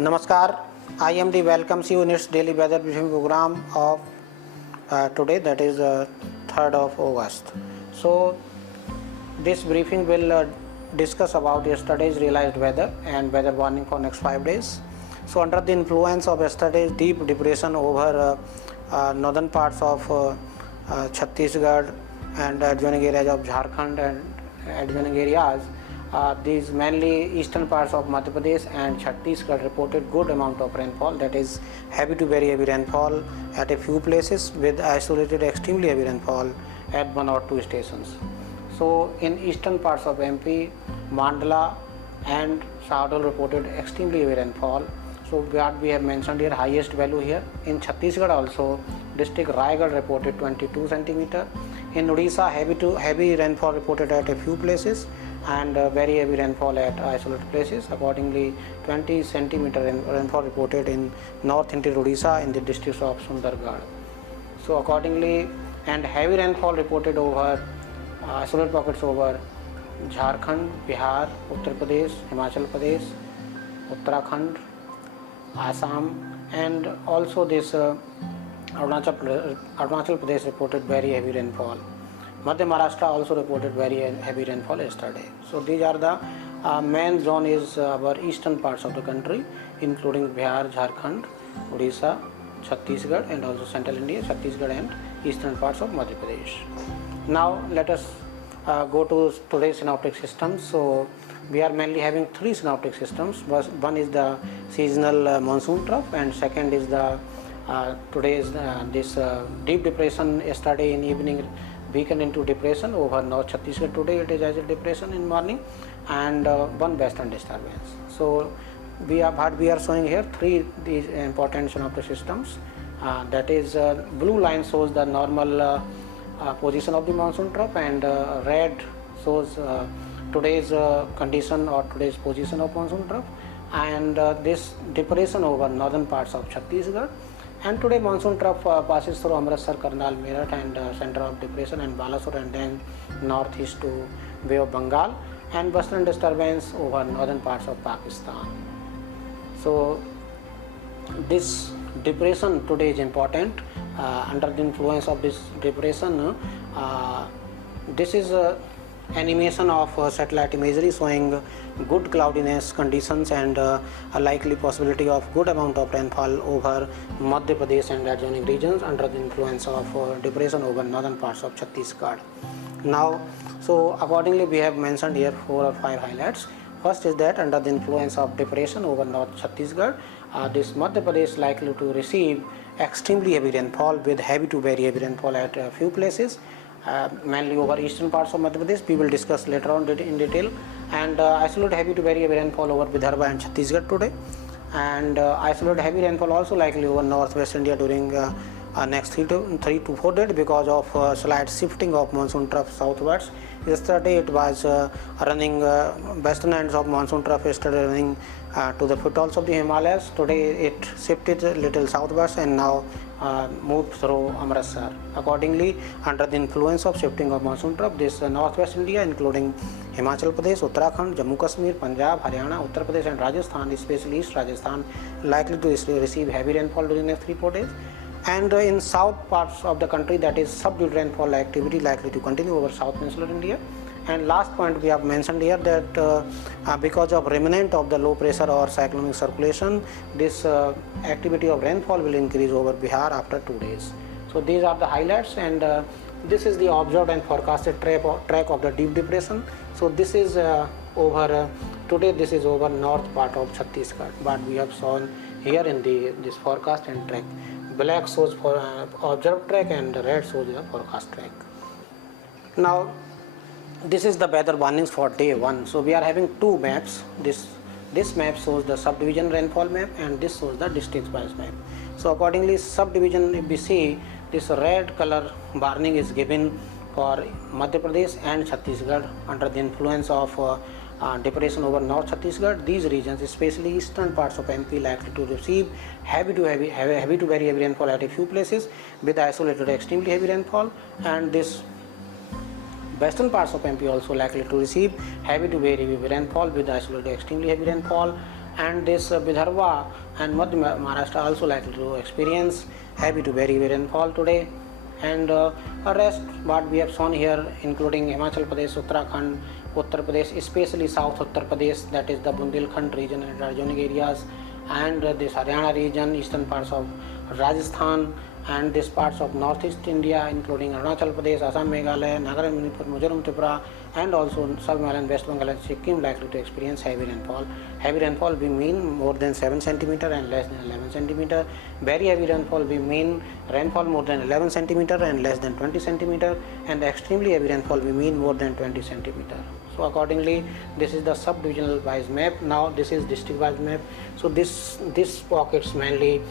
Namaskar, IMD welcomes you in its daily weather briefing program of today, that is 3rd of August. So, this briefing will discuss about yesterday's realized weather and weather warning for next 5 days. So, under the influence of yesterday's deep depression over northern parts of Chhattisgarh and adjoining areas of Jharkhand and adjoining areas, these mainly eastern parts of Madhya Pradesh and Chhattisgarh reported good amount of rainfall, that is heavy to very heavy rainfall at a few places with isolated extremely heavy rainfall at 1 or 2 stations. So in eastern parts of MP, Mandla and Shahdol reported extremely heavy rainfall. So what we have mentioned here, highest value here. In Chhattisgarh also, district Raigad reported 22 centimeter. In Odisha, heavy rainfall reported at a few places and very heavy rainfall at isolated places. Accordingly, 20 centimeter rainfall reported in north interior Odisha in the districts of Sundargarh. So accordingly, and heavy rainfall reported over isolated pockets over Jharkhand, Bihar, Uttar Pradesh, Himachal Pradesh, Uttarakhand, Assam, and also this Arunachal Pradesh reported very heavy rainfall. Madhya Maharashtra also reported very heavy rainfall yesterday. So these are the main zone is our eastern parts of the country, including Bihar, Jharkhand, Odisha, Chhattisgarh, and also central India, Chhattisgarh and eastern parts of Madhya Pradesh. Now let us go to today's synoptic systems. So we are mainly having 3 synoptic systems. One is the seasonal monsoon trough, and second is the today's this deep depression yesterday in evening weakened into depression over North Chhattisgarh. Today it is as a depression in morning, and one western disturbance. So we are showing here 3 these important synoptic systems. That is blue line shows the normal position of the monsoon trough, and red shows today's condition or today's position of monsoon trough, and this depression over northern parts of Chhattisgarh. And today monsoon trough passes through Amritsar, Karnal, Meerut, and center of depression and Balasore, and then northeast to Bay of Bengal, and western disturbance over northern parts of Pakistan. So this depression today is important. Under the influence of this depression, this is animation of satellite imagery showing good cloudiness conditions and a likely possibility of good amount of rainfall over Madhya Pradesh and adjoining regions under the influence of depression over northern parts of Chhattisgarh. Now, so accordingly we have mentioned here 4 or 5 highlights. First is that under the influence of depression over North Chhattisgarh, this Madhya Pradesh likely to receive extremely heavy rainfall with heavy to very heavy rainfall at a few places. Mainly over eastern parts of Madhya Pradesh, we will discuss later on in detail, and isolated heavy to very heavy rainfall over Vidarbha and Chhattisgarh today, and isolated heavy rainfall also likely over northwest India during next 3 to 4 days because of slight shifting of monsoon trough southwards. Yesterday it was running western ends of monsoon trough yesterday running to the foothills of the Himalayas. Today it shifted a little southwards and now moved through Amritsar. Accordingly, under the influence of shifting of monsoon trough, this northwest India including Himachal Pradesh, Uttarakhand, Jammu Kashmir, Punjab, Haryana, Uttar Pradesh and Rajasthan, especially East Rajasthan, likely to receive heavy rainfall during the next 3-4 days. And in south parts of the country, that is subdued rainfall activity likely to continue over South Peninsular India. And last point we have mentioned here that because of remnant of the low pressure or cyclonic circulation, this activity of rainfall will increase over Bihar after 2 days. So these are the highlights, and this is the observed and forecasted track of the deep depression. So this is over today. This is over north part of Chhattisgarh, but we have shown here in this forecast and track. Black shows for observed track and red shows the forecast track. Now this is the weather warnings for day 1. So we are having 2 maps. This map shows the subdivision rainfall map, and this shows the districts wise map. So accordingly, subdivision, if we see, this red color warning is given for Madhya Pradesh and Chhattisgarh under the influence of depression over North Chhattisgarh. These regions, especially eastern parts of MP, likely to receive heavy to very heavy rainfall at a few places with isolated extremely heavy rainfall, and this western parts of MP also likely to receive heavy to very heavy rainfall with isolated extremely heavy rainfall, and this Vidarbha and Madhya Maharashtra also likely to experience heavy to very heavy rainfall today. And rest what we have shown here, including Himachal Pradesh, Uttarakhand, Uttar Pradesh, especially South Uttar Pradesh, that is the Bundelkhand region and adjoining areas, and this Haryana region, eastern parts of Rajasthan, and these parts of northeast India, including Arunachal Pradesh, Assam, Meghalaya, Nagaland, Manipur, Mizoram, Tripura, and also Sub-Himalayan West Bengal and Sikkim likely to experience heavy rainfall. Heavy rainfall we mean more than 7 centimeter and less than 11 centimeter. Very heavy rainfall we mean rainfall more than 11 centimeter and less than 20 centimeter, and extremely heavy rainfall we mean more than 20 centimeter. So accordingly, this is the sub-divisional wise map. Now this is district wise map. So this pockets mainly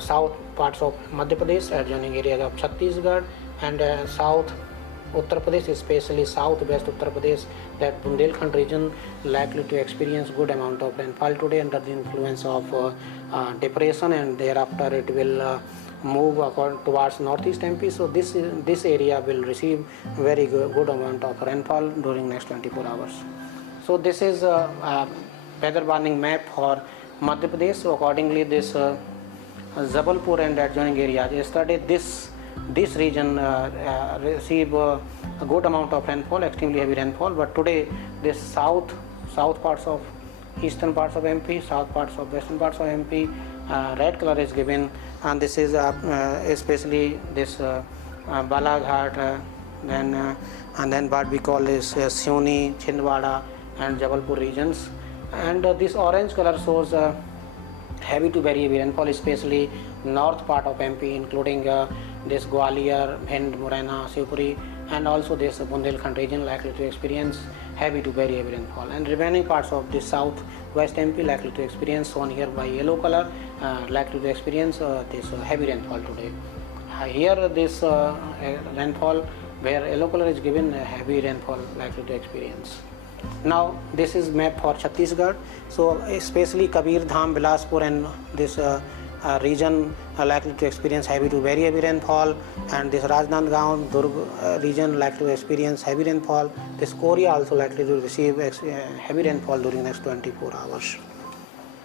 south parts of Madhya Pradesh, adjoining areas of Chhattisgarh, and south Uttar Pradesh, especially southwest Uttar Pradesh, that Bundelkhand region likely to experience good amount of rainfall today under the influence of depression, and thereafter it will move towards northeast MP. So this area will receive very good amount of rainfall during next 24 hours. So this is a weather warning map for Madhya Pradesh. So accordingly, this Jabalpur and adjoining areas, yesterday this region receive a good amount of rainfall, extremely heavy rainfall, but today this south parts of eastern parts of MP, south parts of western parts of MP, red color is given, and this is especially this Balaghat, and then what we call is Sioni, Chhindwara and Jabalpur regions, and this orange color shows heavy to very heavy rainfall, especially north part of MP, including this Gwalior, Bhind, Morena, Shivpuri, and also this Bundelkhand region likely to experience heavy to very heavy rainfall, and remaining parts of this south west MP likely to experience, shown here by yellow color, likely to experience this heavy rainfall today. Here this rainfall where yellow color is given, heavy rainfall likely to experience. Now this is map for Chhattisgarh. So especially Kabir Dham, Bilaspur and this region are likely to experience heavy to very heavy rainfall, and this Rajnandgaon, Durg region likely to experience heavy rainfall. This Korea also likely to receive heavy rainfall during next 24 hours.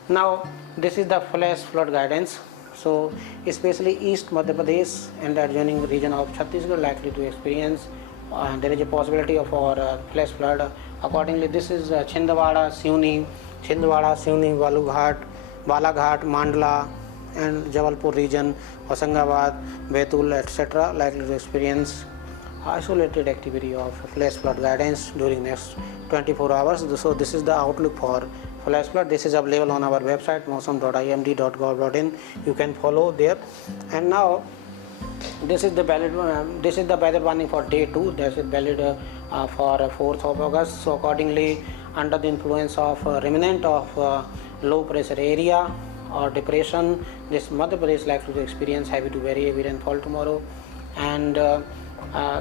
Now this is the flash flood guidance. So especially East Madhya Pradesh and the adjoining region of Chhattisgarh likely to experience there is a possibility of flash flood. Accordingly, this is Chhindwara, Sioni, Balaghat, Mandla and Jabalpur region, Hoshangabad, Betul, etc. likely to experience isolated activity of flash flood guidance during next 24 hours. So this is the outlook for flash flood. This is available on our website mosam.imd.gov.in. You can follow there. And now this is the weather warning for day 2. This is valid for 4th of August. So accordingly, under the influence of remnant of low pressure area or depression, this Madhya Pradesh likely to experience heavy to very heavy rainfall tomorrow, and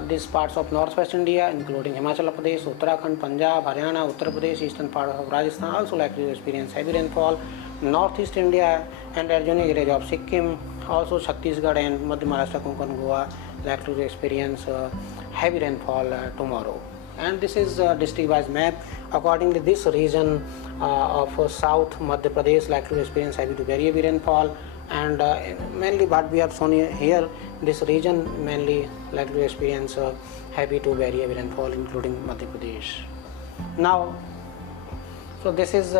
these parts of northwest India, including Himachal Pradesh, Uttarakhand, Punjab, Haryana, Uttar Pradesh, eastern part of Rajasthan also likely to experience heavy rainfall. Northeast India and adjoining areas of Sikkim, also Chhattisgarh and Madhya Maharashtra, Konkan, Goa likely to experience heavy rainfall tomorrow. And this is district wise map. Accordingly, this region of South Madhya Pradesh likely to experience heavy to very heavy rainfall, and mainly what we have shown here, this region mainly likely to experience heavy to very heavy rainfall, including Madhya Pradesh. Now, so this is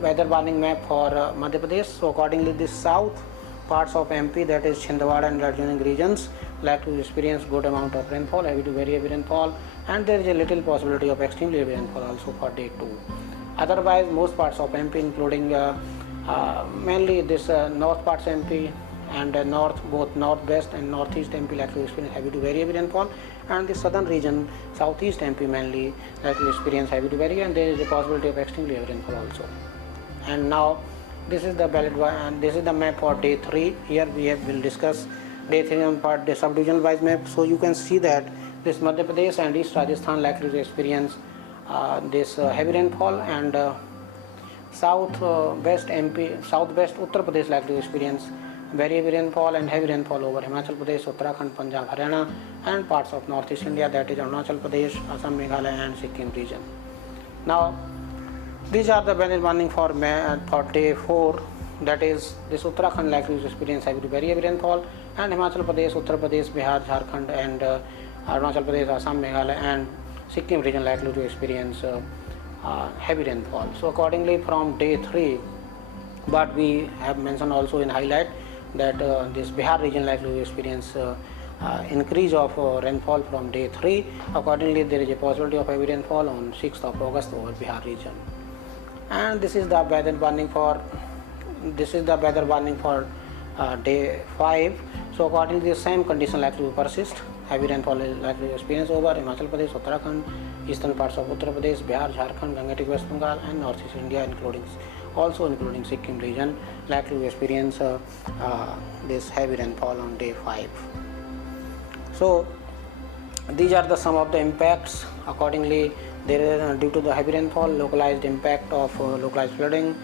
weather warning map for Madhya Pradesh. So accordingly, this south parts of MP, that is Chhindwara and adjoining regions, likely to experience good amount of rainfall, heavy to very heavy rainfall, and there is a little possibility of extremely heavy rainfall also for day 2. Otherwise, most parts of MP, including mainly this north parts MP and both northwest and northeast MP likely to experience heavy to very heavy rainfall, and the southern region, southeast MP mainly likely to experience heavy to very, and there is a possibility of extremely heavy rainfall also. And now this is the valid one, and this is the map for day 3. Here we will discuss day 3 on part the subdivisional wise map. So you can see that this Madhya Pradesh and East Rajasthan likely to experience this heavy rainfall, and southwest Uttar Pradesh likely to experience very heavy rainfall and heavy rainfall over Himachal Pradesh, Uttarakhand, Punjab, Haryana, and parts of northeast India, that is Arunachal Pradesh, Assam, Meghalaya and Sikkim region. Now These are the weather warning for day 4. That is, this Uttarakhand likely to experience very heavy rainfall, and Himachal Pradesh, Uttar Pradesh, Bihar, Jharkhand, and Arunachal Pradesh, Assam, Meghalaya, and Sikkim region likely to experience heavy rainfall. So accordingly, from day 3, but we have mentioned also in highlight that this Bihar region likely to experience increase of rainfall from day 3. Accordingly, there is a possibility of heavy rainfall on 6th of August over Bihar region. And this is the weather warning for day 5. So accordingly, the same condition likely to persist. Heavy rainfall is likely to experience over Himachal Pradesh, Uttarakhand, eastern parts of Uttar Pradesh, Bihar, Jharkhand, Gangetic West Bengal, and northeast India, including Sikkim region, likely to experience this heavy rainfall on day 5. So these are some of the impacts. Accordingly, there is due to the heavy rainfall, localized impact of localized flooding,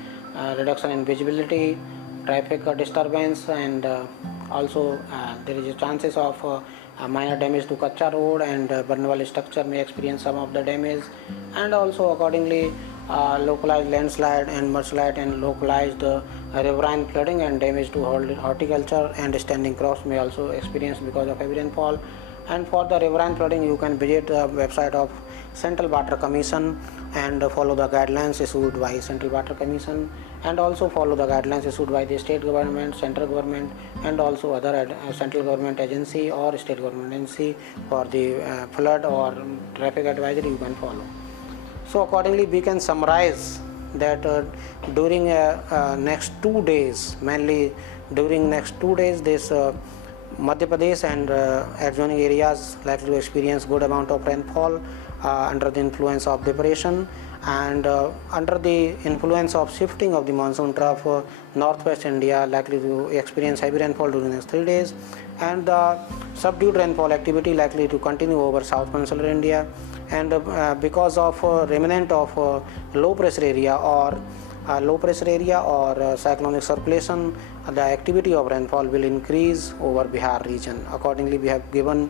reduction in visibility, traffic disturbance, and also there is a chances of minor damage to Kacha road, and vulnerable structure may experience some of the damage, and also accordingly localized landslide and mudslide and localized riverine flooding and damage to horticulture and standing crops may also experience because of heavy rainfall. And for the riverine flooding, you can visit the website of Central Water Commission and follow the guidelines issued by Central Water Commission, and also follow the guidelines issued by the state government, central government, and also other central government agency or state government agency for the flood or traffic advisory you can follow. So accordingly, we can summarize that during next 2 days, mainly during next 2 days, this Madhya Pradesh and adjoining areas likely to experience good amount of rainfall under the influence of depression, and under the influence of shifting of the monsoon trough, northwest India likely to experience heavy rainfall during the next 3 days, and the subdued rainfall activity likely to continue over south peninsular India, and because of remnant of low pressure area or cyclonic circulation, the activity of rainfall will increase over Bihar region. Accordingly, we have given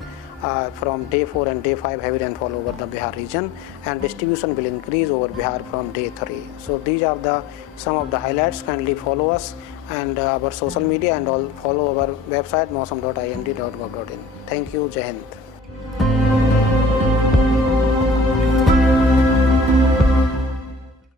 from day 4 and day 5 heavy rainfall over the Bihar region, and distribution will increase over Bihar from day 3. So these are some of the highlights. Kindly follow us and our social media, and all follow our website mosam.imd.gov.in. Thank you. Jai Hind.